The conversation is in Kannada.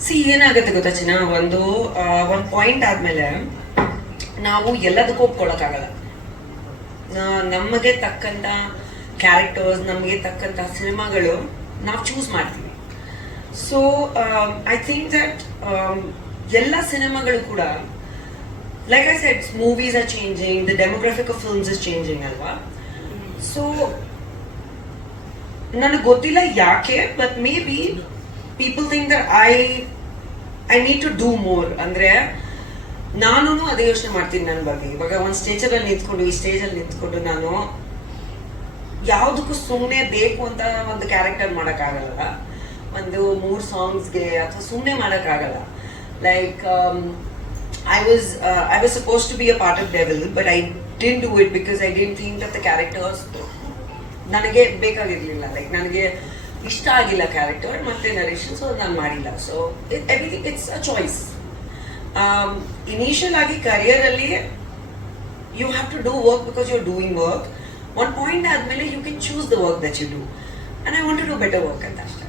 ಸಿ ಏನಾಗುತ್ತೆ ಗೊತ್ತಾ ಚಿನ್ನ? ಒಂದು ಒಂದು ಪಾಯಿಂಟ್ ಆದ್ಮೇಲೆ ನಾವು ಎಲ್ಲದಕ್ಕೂ ಒಪ್ಕೊಳ್ಳೋಕ್ಕಾಗಲ್ಲ ನಮಗೆ ತಕ್ಕಂತ ಕ್ಯಾರೆಕ್ಟರ್ಸ್ ನಮಗೆ ತಕ್ಕಂತ ಸಿನಿಮಾಗಳು ನಾವು ಚೂಸ್ ಮಾಡ್ತೀವಿ. ಸೊ ಐ ಥಿಂಕ್ ದಟ್ ಎಲ್ಲ ಸಿನಿಮಾಗಳು ಕೂಡ like I said movies are changing the demographic of films is changing ಅಲ್ವಾ? ಸೊ ನನಗೆ ಗೊತ್ತಿಲ್ಲ ಯಾಕೆ but maybe people think that I I need to do more ಅಂದ್ರೆ ನಾನು ಅದೇ ಯೋಚನೆ ಮಾಡ್ತೀನಿ ನನ್ನ ಬಗ್ಗೆ. ಇವಾಗ ಒಂದು ಸ್ಟೇಜಲ್ಲಿ ನಿಂತ್ಕೊಂಡು, ಈ ಸ್ಟೇಜಲ್ಲಿ ನಿಂತ್ಕೊಂಡು ನಾನು ಯಾವುದಕ್ಕೂ ಸುಮ್ಮನೆ ಬೇಕು ಅಂತ ಒಂದು ಕ್ಯಾರೆಕ್ಟರ್ ಮಾಡೋಕ್ಕಾಗಲ್ಲ. ಒಂದು ಮೂರು ಸಾಂಗ್ಸ್ಗೆ ಅಥವಾ ಸುಮ್ಮನೆ ಮಾಡೋಕ್ಕಾಗಲ್ಲ. Like I was I was supposed to be a part of devil but I didn't do it because I didn't think that the characters ನನಗೆ ಬೇಕಾಗಿರಲಿಲ್ಲ. ಲೈಕ್ ನನಗೆ ಇಷ್ಟ ಆಗಿಲ್ಲ ಕ್ಯಾರೆಕ್ಟರ್ ಮತ್ತೆ ನರೇಶನ್ ಸೊ ನಾನು ಮಾಡಿಲ್ಲ. So everything it's a choice initial ಆಗಿ ಕರಿಯರಲ್ಲಿ you have to do work because you are doing work one point ಆದ್ಮೇಲೆ you can choose the work that you do and I want to do better work ಅಂತ ಅಷ್ಟೇ